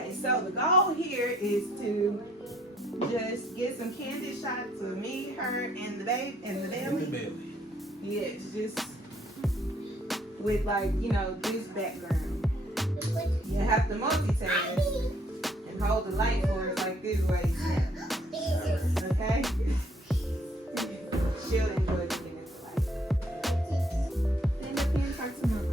Okay, so the goal here is to just get some candid shots of me, her, and the baby, and the belly. Yes, just with like, you know, this background. You have to multitask and hold the light for it like this way. Okay? She'll enjoy looking at the light. Then the pen starts to move.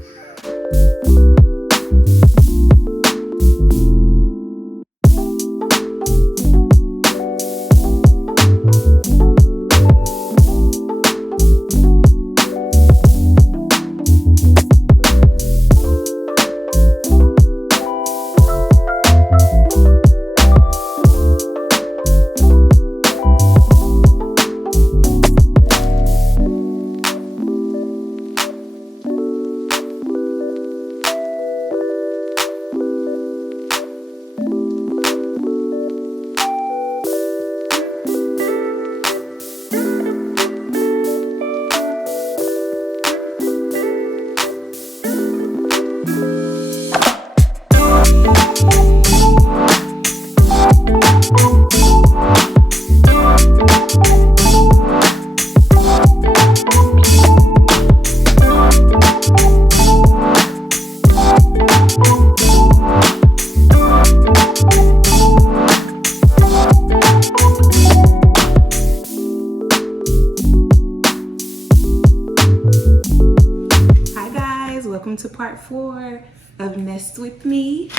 Welcome to part 4 of Nest With Me,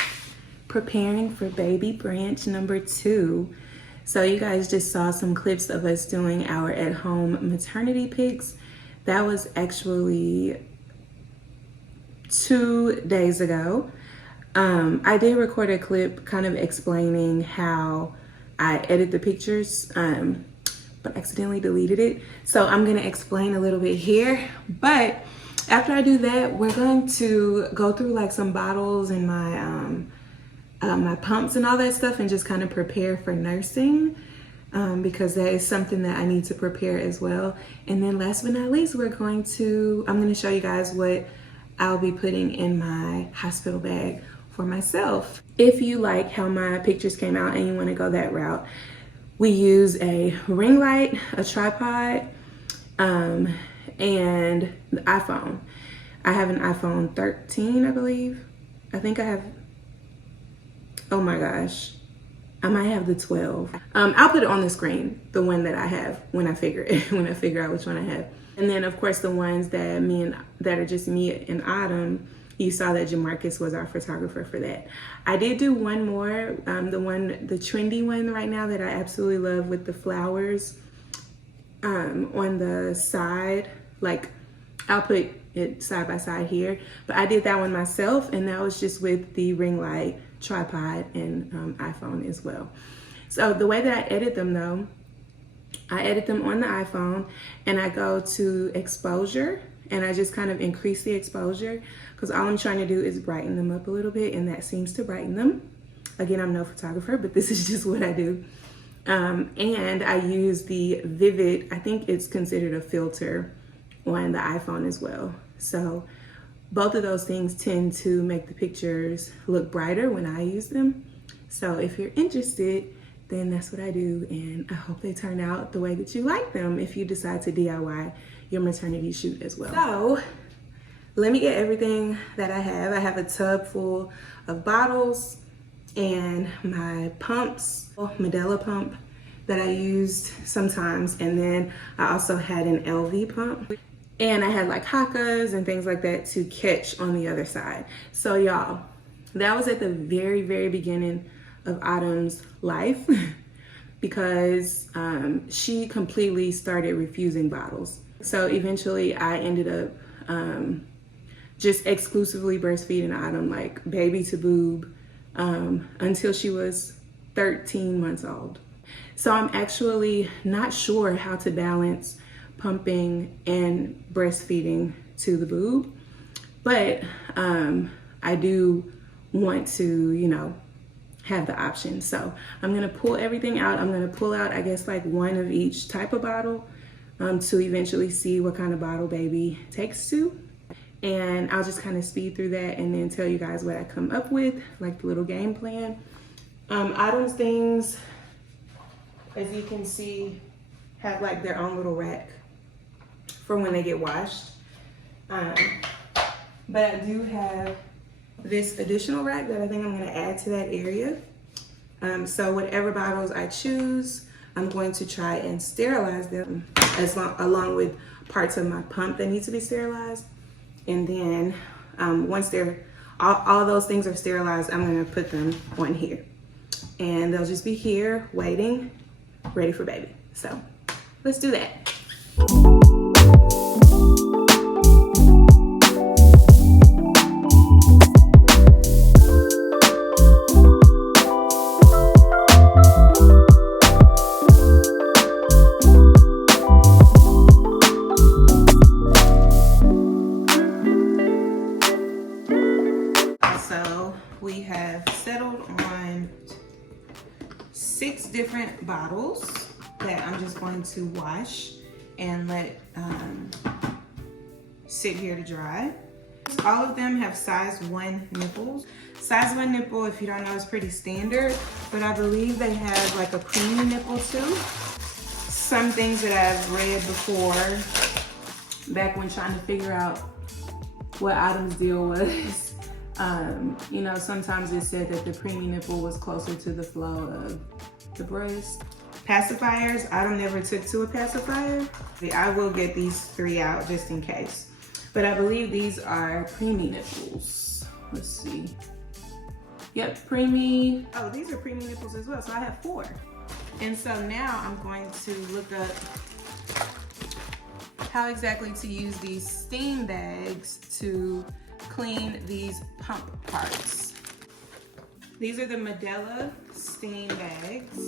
preparing for baby branch number 2. So you guys just saw some clips of us doing our at-home maternity pics. That was actually 2 days ago. I did record a clip kind of explaining how I edit the pictures, but accidentally deleted it. So I'm gonna explain a little bit here, but after I do that, we're going to go through like some bottles and my my pumps and all that stuff and just kind of prepare for nursing, because that is something that I need to prepare as well. And then last but not least, I'm going to show you guys what I'll be putting in my hospital bag for myself. If you like how my pictures came out and you want to go that route, we use a ring light, a tripod, and the iPhone. I have an iPhone 13, I believe. I think I have, oh my gosh, I might have the 12. I'll put it on the screen, the one that I have when I figure out which one I have. And then of course the ones that are just me and Autumn, you saw that Jamarcus was our photographer for that. I did do one more, the trendy one right now that I absolutely love with the flowers on the side. Like, I'll put it side by side here, but I did that one myself, and that was just with the ring light, tripod, and iPhone as well. So the way that I edit them though, I edit them on the iPhone, and I go to exposure, and I just kind of increase the exposure, because all I'm trying to do is brighten them up a little bit, and that seems to brighten them. Again, I'm no photographer, but this is just what I do. And I use the Vivid, I think it's considered a filter on the iPhone as well. So both of those things tend to make the pictures look brighter when I use them. So if you're interested, then that's what I do, and I hope they turn out the way that you like them if you decide to DIY your maternity shoot as well. So let me get everything that I have. I have a tub full of bottles and my pumps, Medela pump that I used sometimes, and then I also had an LV pump. And I had like Hakas and things like that to catch on the other side. So y'all, that was at the very, very beginning of Autumn's life because she completely started refusing bottles. So eventually I ended up just exclusively breastfeeding Autumn, like baby to boob, until she was 13 months old. So I'm actually not sure how to balance pumping and breastfeeding to the boob, but I do want to, you know, have the option. So I'm gonna pull everything out. I'm gonna pull out, I guess, like one of each type of bottle to eventually see what kind of bottle baby takes to. And I'll just kind of speed through that and then tell you guys what I come up with, like the little game plan. Items, things, as you can see, have like their own little rack for when they get washed. But I do have this additional rack that I think I'm gonna add to that area. So whatever bottles I choose, I'm going to try and sterilize them along with parts of my pump that need to be sterilized. And then once all those things are sterilized, I'm gonna put them on here. And they'll just be here waiting, ready for baby. So let's do that. We have settled on 6 different bottles that I'm just going to wash and let sit here to dry. All of them have size 1 nipples. Size 1 nipple, if you don't know, is pretty standard, but I believe they have like a preemie nipple too. Some things that I've read before, back when trying to figure out what Autumn's deal was. You know, sometimes it said that the preemie nipple was closer to the flow of the breast. Pacifiers, Autumn never took to a pacifier. I will get these 3 out just in case. But I believe these are preemie nipples. Let's see. Yep, preemie. Oh, these are preemie nipples as well, so I have 4. And so now I'm going to look up how exactly to use these steam bags to clean these pump parts. These are the Medela steam bags.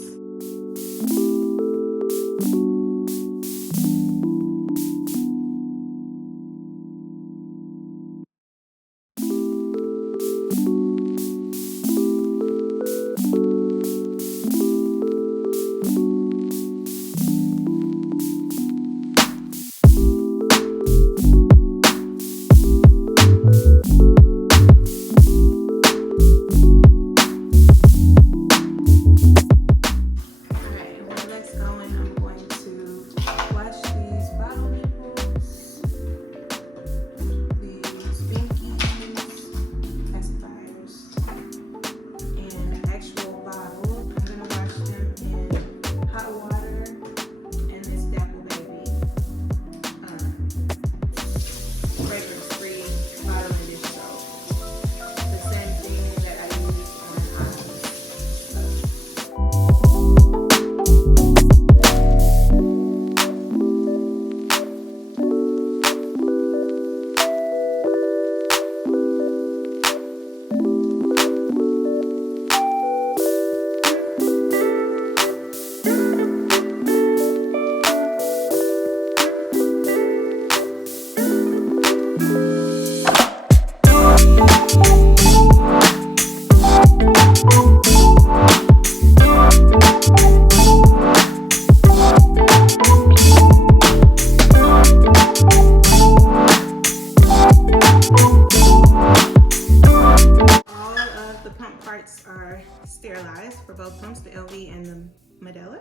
Are sterilized for both pumps, the LV and the Medela.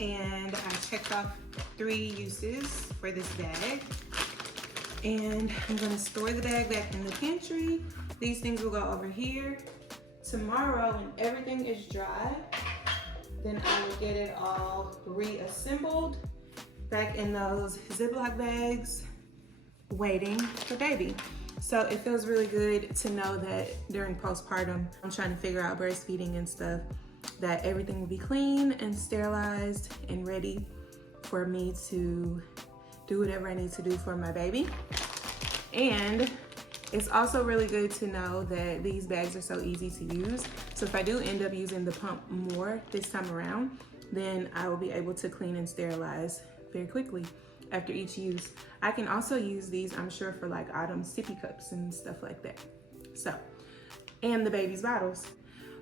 And I checked off 3 uses for this bag. And I'm gonna store the bag back in the pantry. These things will go over here. Tomorrow, when everything is dry, then I will get it all reassembled back in those Ziploc bags, waiting for baby. So it feels really good to know that during postpartum, I'm trying to figure out breastfeeding and stuff, that everything will be clean and sterilized and ready for me to do whatever I need to do for my baby. And it's also really good to know that these bags are so easy to use. So if I do end up using the pump more this time around, then I will be able to clean and sterilize very quickly after each use. I can also use these, I'm sure, for like Autumn sippy cups and stuff like that. So, and the baby's bottles.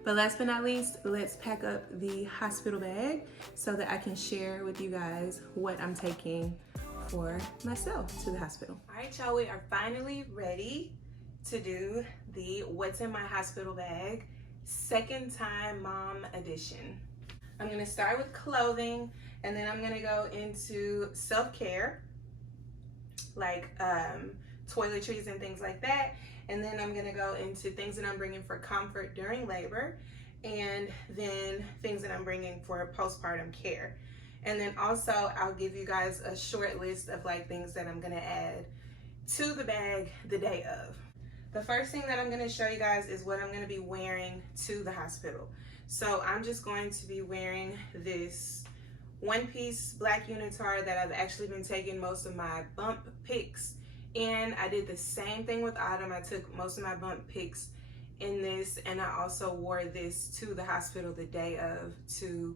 But last but not least, let's pack up the hospital bag so that I can share with you guys what I'm taking for myself to the hospital. All right, y'all, we are finally ready to do the What's in My Hospital Bag second time mom edition. I'm gonna start with clothing, and then I'm gonna go into self-care, like toiletries and things like that. And then I'm gonna go into things that I'm bringing for comfort during labor, and then things that I'm bringing for postpartum care. And then also I'll give you guys a short list of like things that I'm gonna add to the bag the day of. The first thing that I'm gonna show you guys is what I'm gonna be wearing to the hospital. So I'm just going to be wearing this one-piece black unitard that I've actually been taking most of my bump pics in. I did the same thing with Autumn. I took most of my bump pics in this, and I also wore this to the hospital the day of to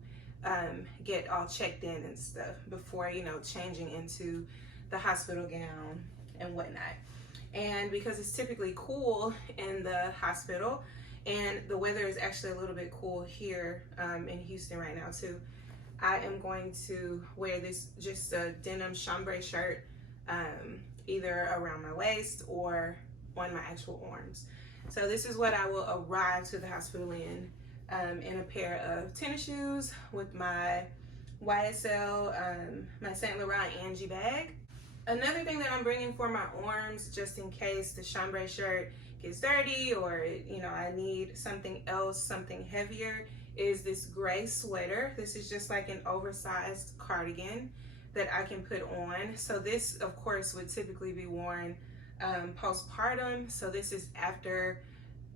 get all checked in and stuff before, you know, changing into the hospital gown and whatnot. And because it's typically cool in the hospital, and the weather is actually a little bit cool here in Houston right now too, I am going to wear this, just a denim chambray shirt, either around my waist or on my actual arms. So this is what I will arrive to the hospital in a pair of tennis shoes with my YSL, my Saint Laurent Angie bag. Another thing that I'm bringing for my arms, just in case the chambray shirt gets dirty or, you know, I need something else, something heavier, is this gray sweater. This is just like an oversized cardigan that I can put on. So this, of course, would typically be worn postpartum. So this is after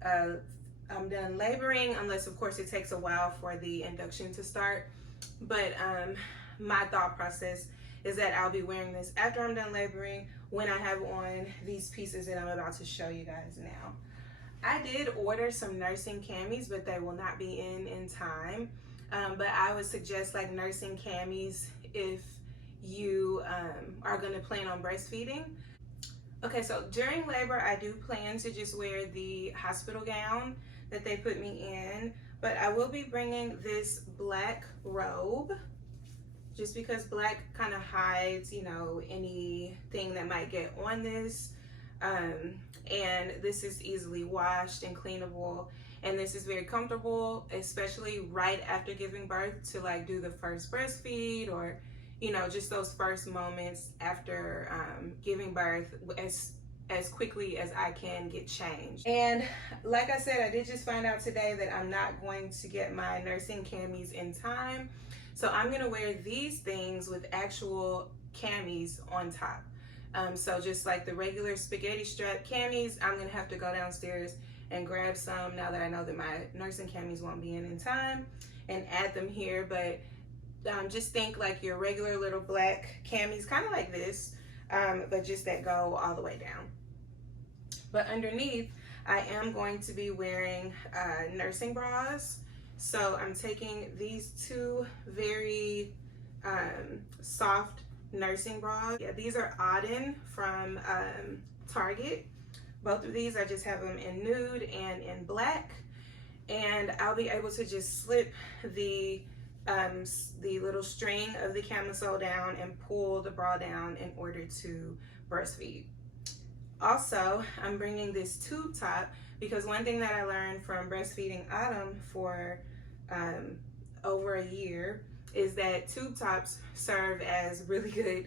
I'm done laboring, unless of course it takes a while for the induction to start. But my thought process is that I'll be wearing this after I'm done laboring, when I have on these pieces that I'm about to show you guys now. I did order some nursing camis, but they will not be in time. But I would suggest like nursing camis if you are gonna plan on breastfeeding. Okay, so during labor, I do plan to just wear the hospital gown that they put me in, but I will be bringing this black robe, just because black kind of hides, you know, anything that might get on this. And this is easily washed and cleanable, and this is very comfortable, especially right after giving birth, to like do the first breastfeed, or, you know, just those first moments after giving birth, as quickly as I can get changed. And like I said, I did just find out today that I'm not going to get my nursing camis in time. So I'm gonna wear these things with actual camis on top. So just like the regular spaghetti strap camis, I'm gonna have to go downstairs and grab some now that I know that my nursing camis won't be in time, and add them here. But just think like your regular little black camis, kind of like this, but just that go all the way down. But underneath, I am going to be wearing nursing bras. So I'm taking these two very soft nursing bras. Yeah, these are Auden from Target. Both of these, I just have them in nude and in black. And I'll be able to just slip the little string of the camisole down and pull the bra down in order to breastfeed. Also, I'm bringing this tube top because one thing that I learned from breastfeeding Autumn for over a year is that tube tops serve as really good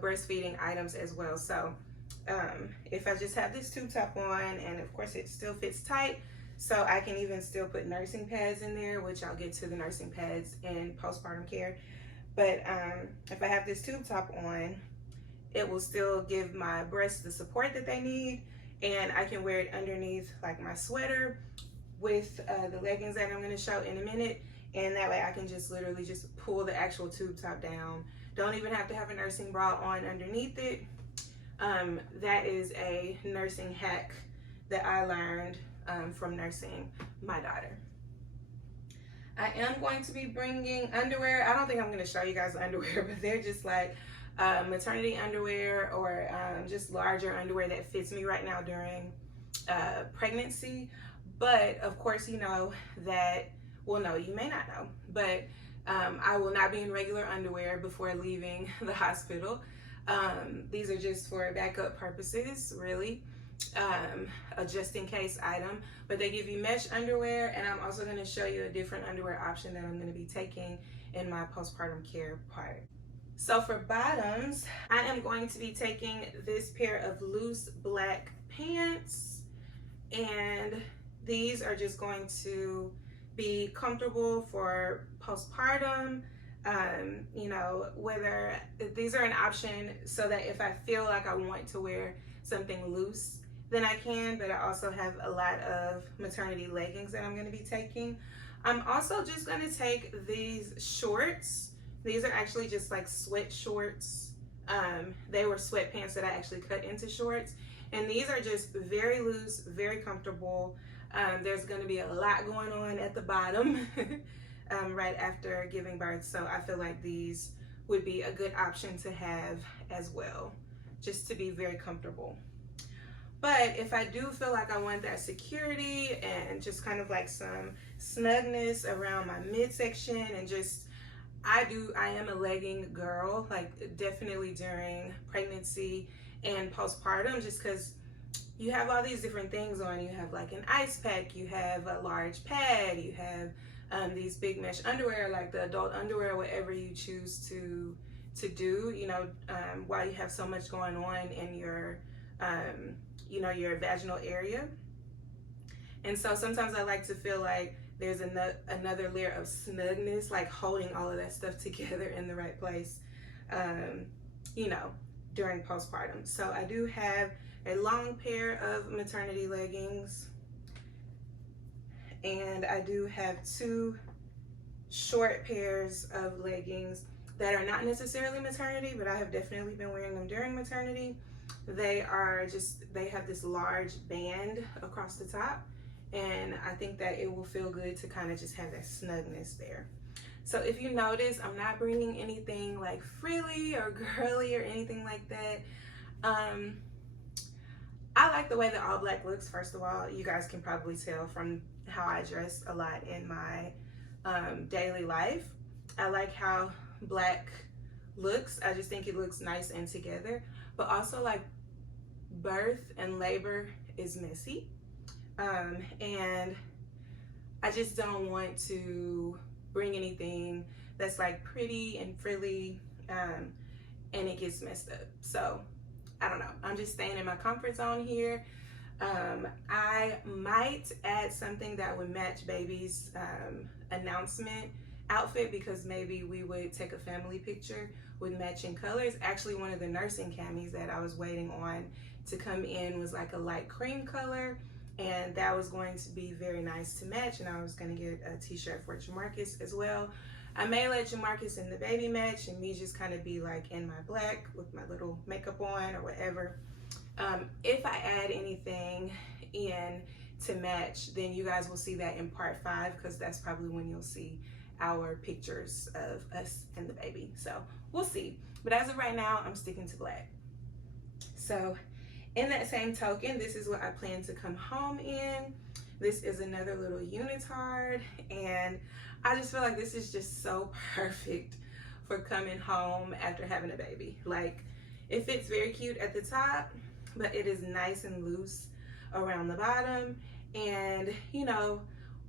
breastfeeding items as well. So if I just have this tube top on, and of course it still fits tight, so I can even still put nursing pads in there, which I'll get to the nursing pads in postpartum care. But if I have this tube top on, it will still give my breasts the support that they need, and I can wear it underneath like my sweater with the leggings that I'm gonna show in a minute, and that way I can just literally just pull the actual tube top down. Don't even have to have a nursing bra on underneath it. That is a nursing hack that I learned from nursing my daughter. I am going to be bringing underwear. I don't think I'm gonna show you guys the underwear, but they're just like maternity underwear, or just larger underwear that fits me right now during pregnancy. But of course, you know that, well, no, you may not know, but I will not be in regular underwear before leaving the hospital. These are just for backup purposes, really. A just in case item, but they give you mesh underwear, and I'm also going to show you a different underwear option that I'm going to be taking in my postpartum care part. So for bottoms, I am going to be taking this pair of loose black pants, and these are just going to be comfortable for postpartum. You know, whether these are an option so that if I feel like I want to wear something loose, then I can, but I also have a lot of maternity leggings that I'm going to be taking. I'm also just going to take these shorts. These are actually just like sweat shorts. They were sweatpants that I actually cut into shorts, and these are just very loose, very comfortable. There's going to be a lot going on at the bottom right after giving birth, so I feel like these would be a good option to have as well, just to be very comfortable. But if I do feel like I want that security and just kind of like some snugness around my midsection, and just I am a legging girl, like definitely during pregnancy and postpartum, just because you have all these different things on. You have like an ice pack, you have a large pad, you have these big mesh underwear, like the adult underwear, whatever you choose to do, you know, while you have so much going on in your you know, your vaginal area. And so sometimes I like to feel like there's another layer of snugness, like holding all of that stuff together in the right place, you know, during postpartum. So I do have a long pair of maternity leggings, and I do have two short pairs of leggings that are not necessarily maternity, but I have definitely been wearing them during maternity. They have this large band across the top, and I think that it will feel good to kind of just have that snugness there. So if you notice, I'm not bringing anything like frilly or girly or anything like that. I like the way that all black looks. First of all, you guys can probably tell from how I dress a lot in my daily life. I like how black looks. I just think it looks nice and together, but also like birth and labor is messy, and I just don't want to bring anything that's like pretty and frilly, and it gets messed up. So I don't know, I'm just staying in my comfort zone here. I might add something that would match baby's announcement outfit, because maybe we would take a family picture with matching colors. Actually, one of the nursing camis that I was waiting on to come in was like a light cream color, and that was going to be very nice to match, and I was going to get a t-shirt for Jamarcus as well. I may let Jamarcus and the baby match, and me just kind of be like in my black with my little makeup on or whatever. If I add anything in to match, then you guys will see that in part 5, because that's probably when you'll see our pictures of us and the baby. So we'll see, but as of right now, I'm sticking to black. So in that same token, this is what I plan to come home in. This is another little unitard, and I just feel like this is just so perfect for coming home after having a baby. Like, it fits very cute at the top, but it is nice and loose around the bottom. And you know,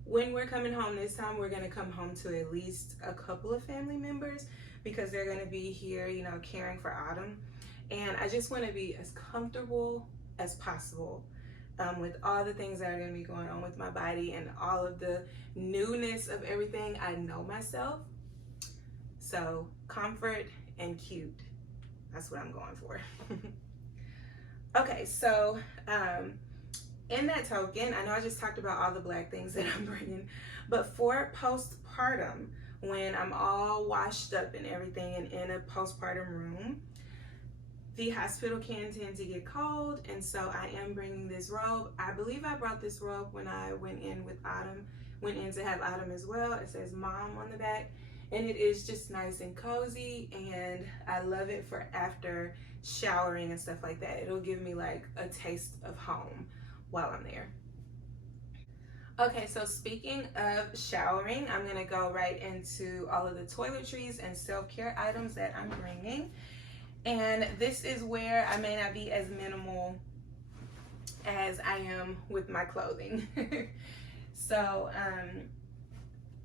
when we're coming home this time, we're gonna come home to at least a couple of family members, because they're gonna be here, you know, caring for Autumn. And I just wanna be as comfortable as possible with all the things that are gonna be going on with my body and all of the newness of everything. I know myself. So comfort and cute, that's what I'm going for. Okay, so in that token, I know I just talked about all the black things that I'm bringing, but for postpartum, when I'm all washed up and everything and in a postpartum room, the hospital can tend to get cold, and so I am bringing this robe. I believe I brought this robe when I went in with Autumn, went in to have Autumn as well. It says mom on the back, and it is just nice and cozy, and I love it for after showering and stuff like that. It'll give me like a taste of home while I'm there. Okay, so speaking of showering, I'm gonna go right into all of the toiletries and self-care items that I'm bringing. And this is where I may not be as minimal as I am with my clothing. So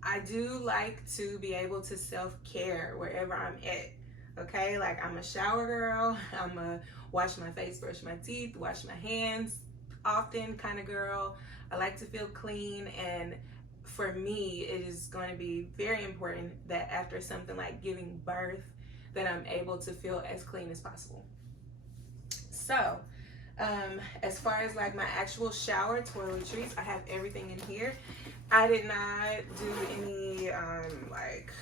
I do like to be able to self-care wherever I'm at. Okay, like I'm a shower girl, I'm a wash my face, brush my teeth, wash my hands often kind of girl. I like to feel clean, and for me it is going to be very important that after something like giving birth that I'm able to feel as clean as possible. So as far as like my actual shower toiletries, I have everything in here. I did not do any like,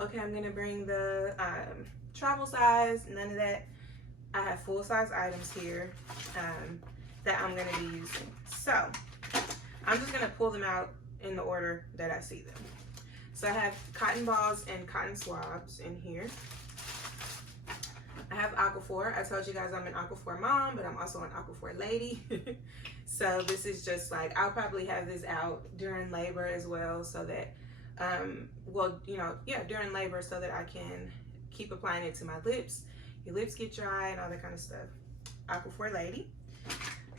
okay, I'm gonna bring the travel size, none of that. I have full size items here that I'm gonna be using. So I'm just gonna pull them out in the order that I see them. So I have cotton balls and cotton swabs in here. I have Aquaphor. I told you guys I'm an Aquaphor mom, but I'm also an Aquaphor lady. So this is just like, I'll probably have this out during labor as well, so that, well, you know, yeah, during labor, so that I can keep applying it to my lips. Your lips get dry and all that kind of stuff. Aquaphor lady.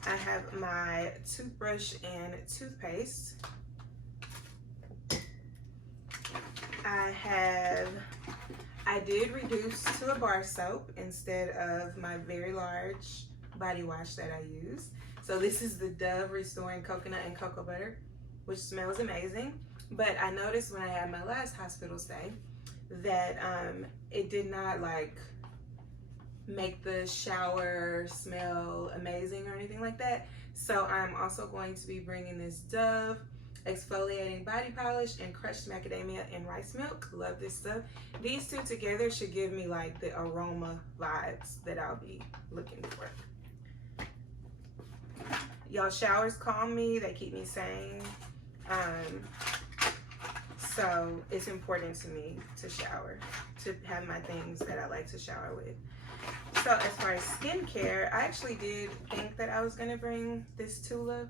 I have my toothbrush and toothpaste. I did reduce to a bar soap instead of my very large body wash that I use. So this is the Dove Restoring Coconut and Cocoa Butter, which smells amazing. But I noticed when I had my last hospital stay that it did not like make the shower smell amazing or anything like that. So I'm also going to be bringing this Dove exfoliating body polish and crushed macadamia and rice milk. Love this stuff. These two together should give me like the aroma vibes that I'll be looking for. Y'all, showers calm me, they keep me sane. So it's important to me to shower, to have my things that I like to shower with. So as far as skincare, I actually did think that I was gonna bring this Tula.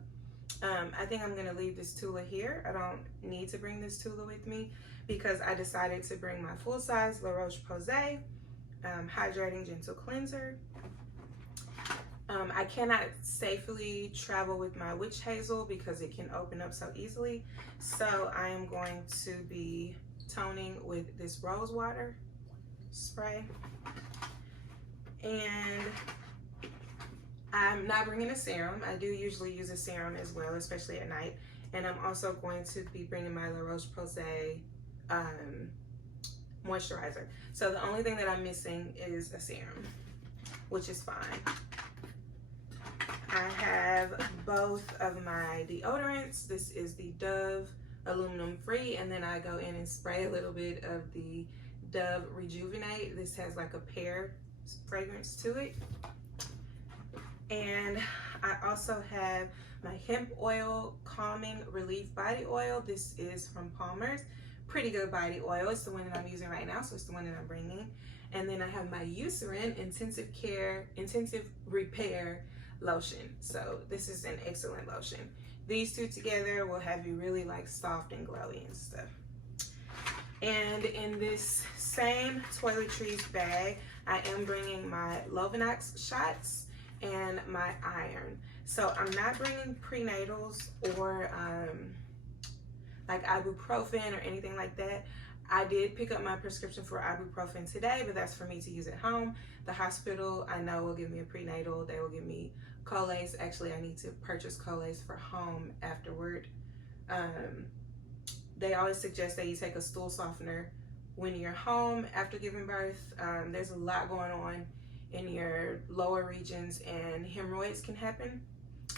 I think I'm gonna leave this Tula here. I don't need to bring this Tula with me because I decided to bring my full-size La Roche-Posay Hydrating Gentle Cleanser. I cannot safely travel with my witch hazel because it can open up so easily. So I am going to be toning with this rose water spray. And I'm not bringing a serum. I do usually use a serum as well, especially at night. And I'm also going to be bringing my La Roche-Posay moisturizer. So the only thing that I'm missing is a serum, which is fine. I have both of my deodorants. This is the Dove aluminum free, and then I go in and spray a little bit of the Dove Rejuvenate. This has like a pear fragrance to it. And I also have my hemp oil calming relief body oil. This is from Palmer's. Pretty good body oil. It's the one that I'm using right now, so it's the one that I'm bringing. And then I have my Eucerin intensive repair lotion. So this is an excellent lotion. These two together will have you really like soft and glowy and stuff. And in this same Toiletries bag, I am bringing my Lovenox shots and my iron. So I'm not bringing prenatals or like ibuprofen or anything like that. I did pick up my prescription for ibuprofen today, but that's for me to use at home. The hospital, I know, will give me a prenatal. They will give me Colace. Actually, I need to purchase Colace for home afterward. They always suggest that you take a stool softener when you're home after giving birth. There's a lot going on in your lower regions and hemorrhoids can happen.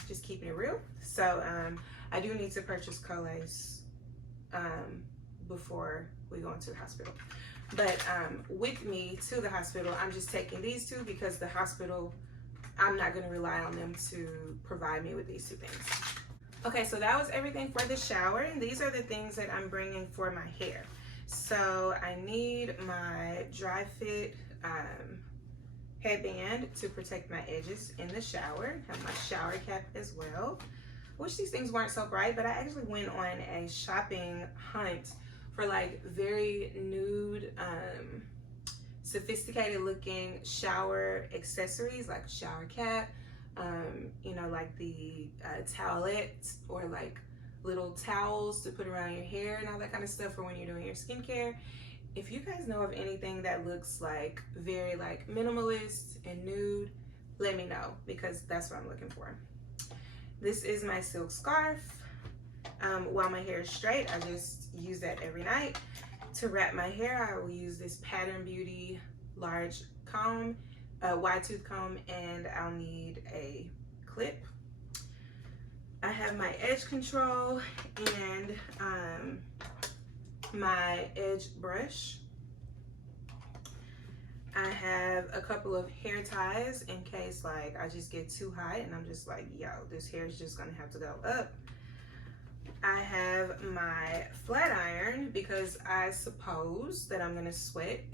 Just keeping it real. So I do need to purchase Colace before we go into the hospital. But with me to the hospital, I'm just taking these two because the hospital, I'm not going to rely on them to provide me with these two things. Okay, so that was everything for the shower, and these are the things that I'm bringing for my hair. So I need my dry fit headband to protect my edges in the shower. Have my shower cap as well. Wish these things weren't so bright, but I actually went on a shopping hunt for like very nude sophisticated looking shower accessories, like a shower cap, you know, like the towelette, or like little towels to put around your hair and all that kind of stuff for when you're doing your skincare. If you guys know of anything that looks like very like minimalist and nude, let me know, because that's what I'm looking for. This is my silk scarf. While my hair is straight, I just use that every night. To wrap my hair, I will use this Pattern Beauty large comb, wide tooth comb, and I'll need a clip. I have my edge control and my edge brush. I have a couple of hair ties in case like I just get too hot and I'm just like, yo, this hair is just gonna have to go up. I have my flat iron because I suppose that I'm gonna sweat.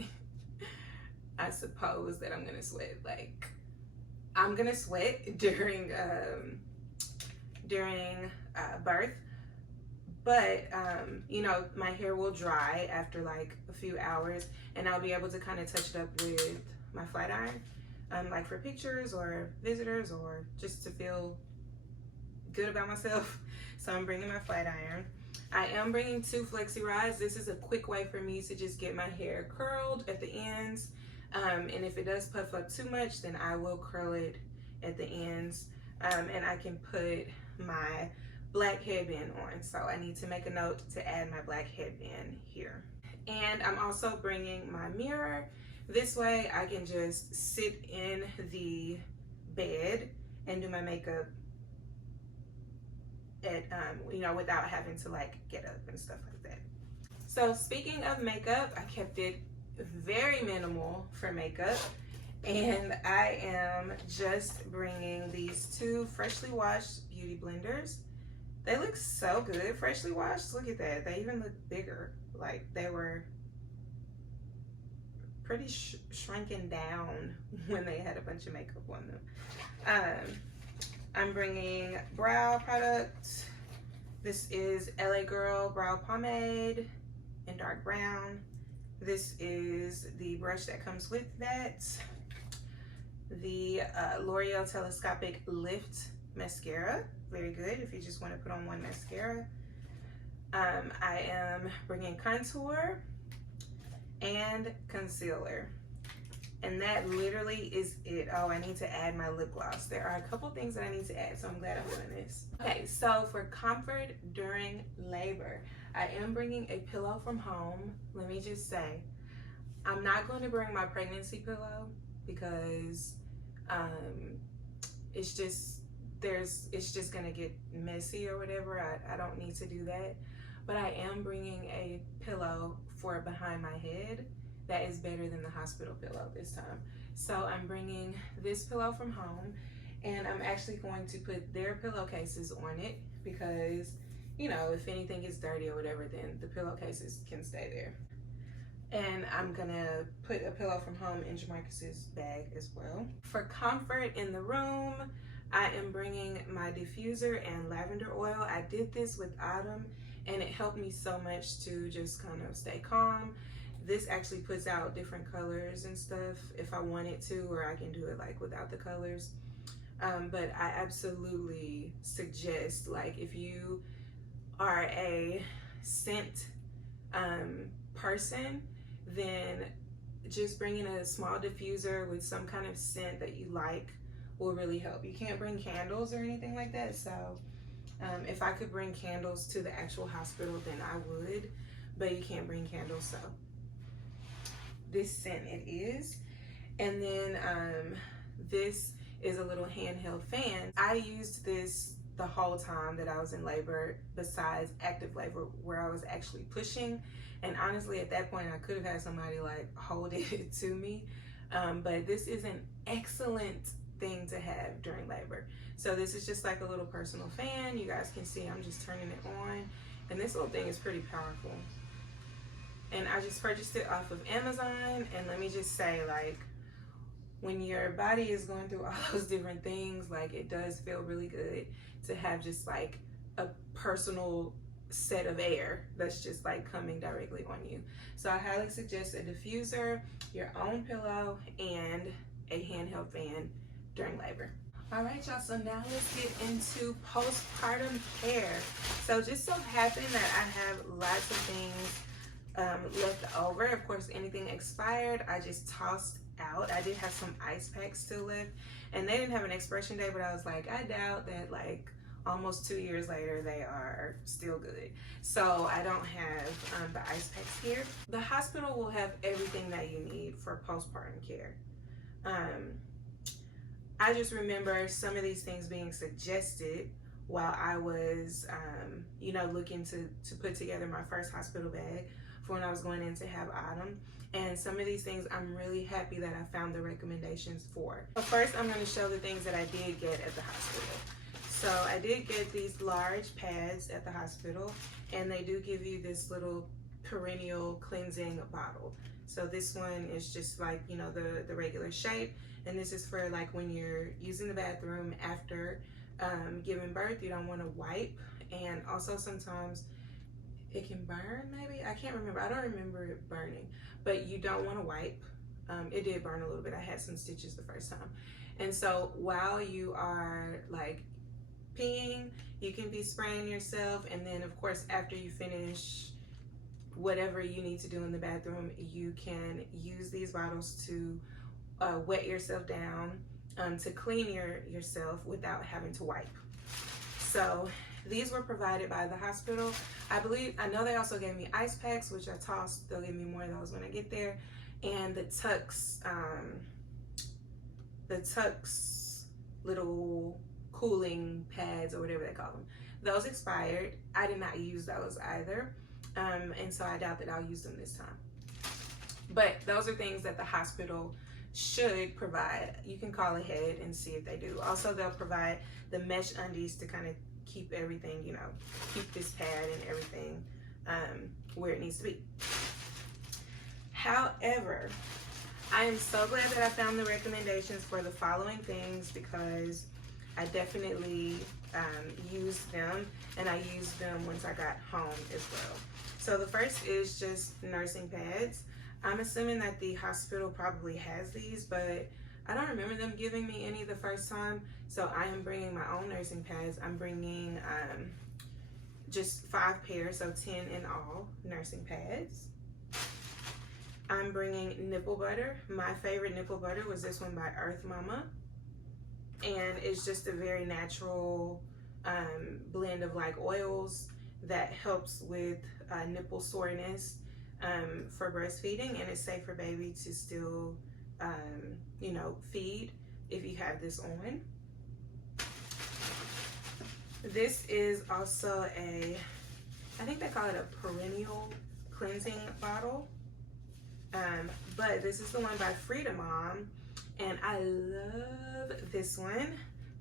I suppose that I'm gonna sweat. Like, I'm gonna sweat during birth, but you know, my hair will dry after like a few hours, and I'll be able to kind of touch it up with my flat iron, like for pictures or visitors, or just to feel good about myself. So I'm bringing my flat iron. I am bringing 2 flexi rods. This is a quick way for me to just get my hair curled at the ends, and if it does puff up too much, then I will curl it at the ends, and I can put my black headband on. So I need to make a note to add my black headband here. And I'm also bringing my mirror. This way I can just sit in the bed and do my makeup at you know, without having to like get up and stuff like that. So speaking of makeup, I kept it very minimal for makeup, and I am just bringing these 2 freshly washed beauty blenders. They look so good, freshly washed. Look at that. They even look bigger. Like they were pretty shrunken down when they had a bunch of makeup on them. I'm bringing brow product. This is LA Girl Brow Pomade in dark brown. This is the brush that comes with that. The L'Oreal Telescopic Lift Mascara. Very good if you just want to put on one mascara. I am bringing contour and concealer, and that literally is it. Oh, I need to add my lip gloss. There are a couple things that I need to add, so I'm glad I'm doing this. Okay, so for comfort during labor, I am bringing a pillow from home. Let me just say, I'm not going to bring my pregnancy pillow because it's just gonna get messy or whatever. I don't need to do that. But I am bringing a pillow for behind my head that is better than the hospital pillow this time. So I'm bringing this pillow from home, and I'm actually going to put their pillowcases on it because, you know, if anything gets dirty or whatever, then the pillowcases can stay there. And I'm gonna put a pillow from home in Jamarcus's bag as well. For comfort in the room, I am bringing my diffuser and lavender oil. I did this with Autumn, and it helped me so much to just kind of stay calm. This actually puts out different colors and stuff if I wanted to, or I can do it like without the colors. But I absolutely suggest, like, if you are a scent person, then just bringing a small diffuser with some kind of scent that you like will really help. You can't bring candles or anything like that, so if I could bring candles to the actual hospital, then I would, but you can't bring candles, so this scent it is. And then this is a little handheld fan. I used this the whole time that I was in labor, besides active labor where I was actually pushing, and honestly at that point I could have had somebody like hold it to me, but this is an excellent thing to have during labor. So this is just like a little personal fan. You guys can see I'm just turning it on, and this little thing is pretty powerful. And I just purchased it off of Amazon, and let me just say, like, when your body is going through all those different things, like, it does feel really good to have just like a personal set of air that's just like coming directly on you. So I highly suggest a diffuser, your own pillow, and a handheld fan during labor. All right, y'all, so now let's get into postpartum care. So just so happened that I have lots of things left over. Of course, anything expired, I just tossed out. I did have some ice packs still left, and they didn't have an expiration date, but I was like, I doubt that like almost 2 years later they are still good. So I don't have the ice packs here. The hospital will have everything that you need for postpartum care. I just remember some of these things being suggested while I was, you know, looking to put together my first hospital bag for when I was going in to have Autumn. And some of these things I'm really happy that I found the recommendations for. But first, I'm going to show the things that I did get at the hospital. So I did get these large pads at the hospital, and they do give you this little perennial cleansing bottle. So this one is just like, you know, the regular shape, and this is for like when you're using the bathroom after giving birth. You don't want to wipe, and also sometimes it can burn, maybe, I can't remember. I don't remember it burning, but you don't want to wipe. It did burn a little bit. I had some stitches the first time. And so while you are like peeing, you can be spraying yourself, and then of course after you finish whatever you need to do in the bathroom, you can use these bottles to wet yourself down, to clean yourself without having to wipe. So these were provided by the hospital. I know they also gave me ice packs, which I tossed. They'll give me more of those when I get there. And the Tux little cooling pads or whatever they call them. Those expired. I did not use those either. And so I doubt that I'll use them this time. But those are things that the hospital should provide. You can call ahead and see if they do. Also, they'll provide the mesh undies to kind of keep everything, you know, keep this pad and everything where it needs to be. However, I am so glad that I found the recommendations for the following things, because I definitely used them, and I used them once I got home as well. So the first is just nursing pads. I'm assuming that the hospital probably has these, but I don't remember them giving me any the first time. So I am bringing my own nursing pads. I'm bringing just 5 pairs, so 10 in all nursing pads. I'm bringing nipple butter. My favorite nipple butter was this one by Earth Mama. And it's just a very natural blend of like oils that helps with nipple soreness for breastfeeding, and it's safe for baby to still, you know, feed if you have this on. This is also I think they call it a perennial cleansing bottle, but this is the one by Freedom Mom. And I love this one.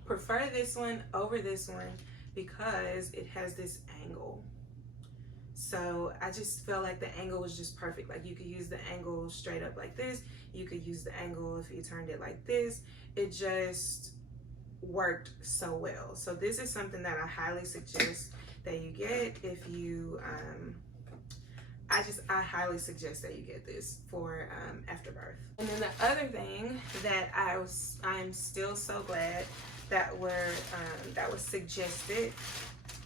Prefer this one over this one because it has this angle. So I just felt like the angle was just perfect. Like you could use the angle straight up like this. You could use the angle if you turned it like this. It just worked so well. So this is something that I highly suggest that you get if you, I highly suggest that you get this for after birth. And then the other thing that I'm still so glad that was suggested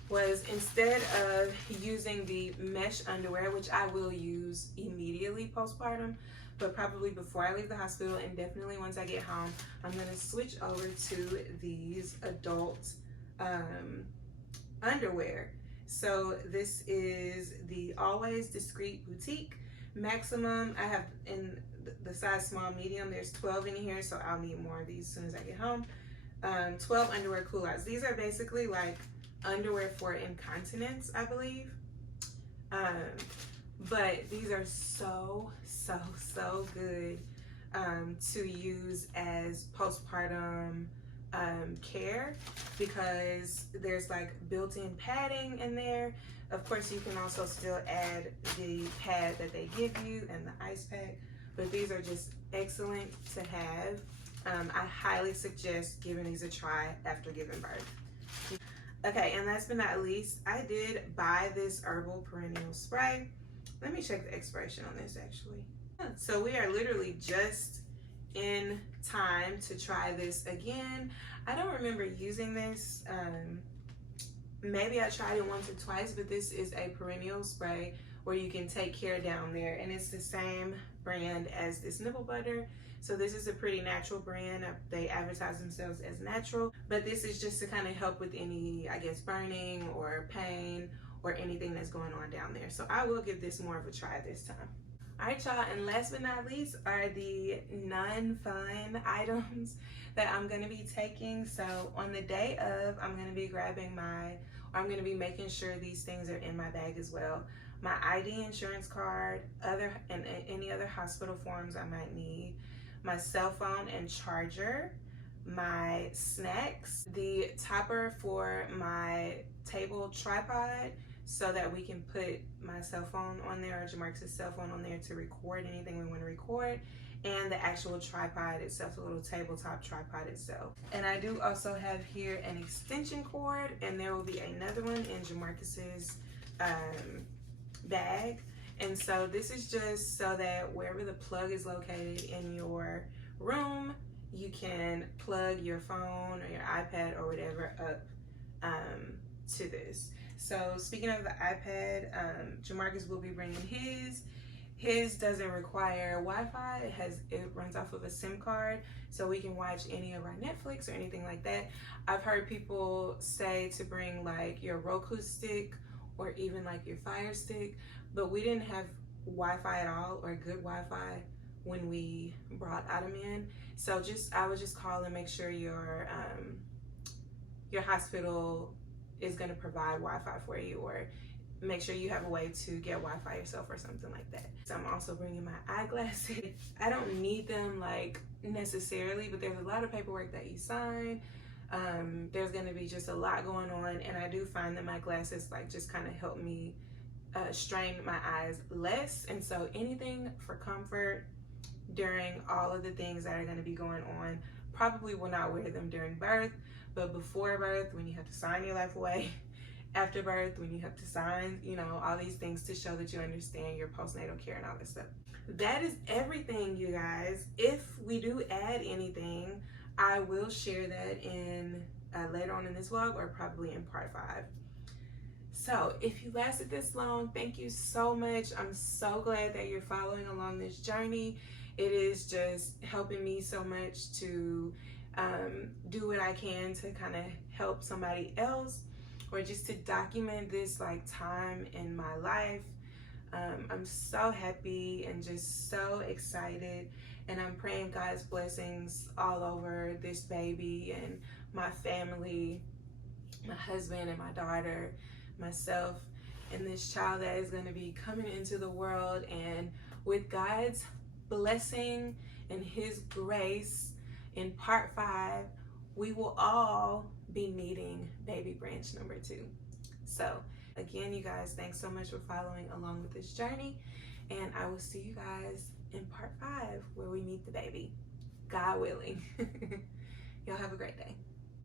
was, instead of using the mesh underwear, which I will use immediately postpartum, but probably before I leave the hospital and definitely once I get home, I'm gonna switch over to these adult underwear. So this is the Always Discreet Boutique Maximum. I have in the size small medium. There's 12 in here, so I'll need more of these as soon as I get home. 12 underwear culottes. These are basically like underwear for incontinence, I believe. But these are so good to use as postpartum care, because there's like built-in padding in there. Of course, you can also still add the pad that they give you and the ice pack, but these are just excellent to have. I highly suggest giving these a try after giving birth. Okay, and last but not least, I did buy this herbal perennial spray. Let me check the expiration on this actually. So we are literally just in time to try this again. I don't remember using this. Maybe I tried it once or twice, but this is a perennial spray where you can take care down there, and it's the same brand as this nipple butter. So this is a pretty natural brand. They advertise themselves as natural, but this is just to kind of help with any, I guess, burning or pain or anything that's going on down there. So I will give this more of a try this time. All right, y'all, and last but not least are the non-fun items that I'm gonna be taking. So on the day of, I'm gonna be grabbing I'm gonna be making sure these things are in my bag as well. My ID, insurance card, and any other hospital forms I might need, my cell phone and charger, my snacks, the topper for my table tripod, so that we can put my cell phone on there or Jamarcus' cell phone on there to record anything we want to record, and the actual tripod itself, the little tabletop tripod itself. And I do also have here an extension cord, and there will be another one in Jamarcus's bag. And so this is just so that wherever the plug is located in your room, you can plug your phone or your iPad or whatever up to this. So speaking of the iPad, Jamarcus will be bringing his. His doesn't require Wi-Fi. It runs off of a SIM card, so we can watch any of our Netflix or anything like that. I've heard people say to bring like your Roku stick or even like your Fire Stick, but we didn't have Wi-Fi at all or good Wi-Fi when we brought Adam in. So I would just call and make sure your hospital is going to provide Wi-Fi for you, or make sure you have a way to get Wi-Fi yourself or something like that. So I'm also bringing my eyeglasses. I don't need them like necessarily, but there's a lot of paperwork that you sign. There's going to be just a lot going on, and I do find that my glasses like just kind of help me strain my eyes less. And so anything for comfort during all of the things that are going to be going on, probably will not wear them during birth, but before birth, when you have to sign your life away, after birth, when you have to sign, you know, all these things to show that you understand your postnatal care and all that stuff. That is everything, you guys. If we do add anything, I will share that in later on in this vlog, or probably in part 5. So if you lasted this long, thank you so much. I'm so glad that you're following along this journey. It is just helping me so much to do what I can to kind of help somebody else, or just to document this like time in my life. I'm so happy and just so excited, and I'm praying God's blessings all over this baby and my family, my husband and my daughter, myself, and this child that is going to be coming into the world. And with God's blessing and his grace, in part 5, we will all be meeting baby branch number 2. So again, you guys, thanks so much for following along with this journey, and I will see you guys in part 5 where we meet the baby, God willing. Y'all have a great day.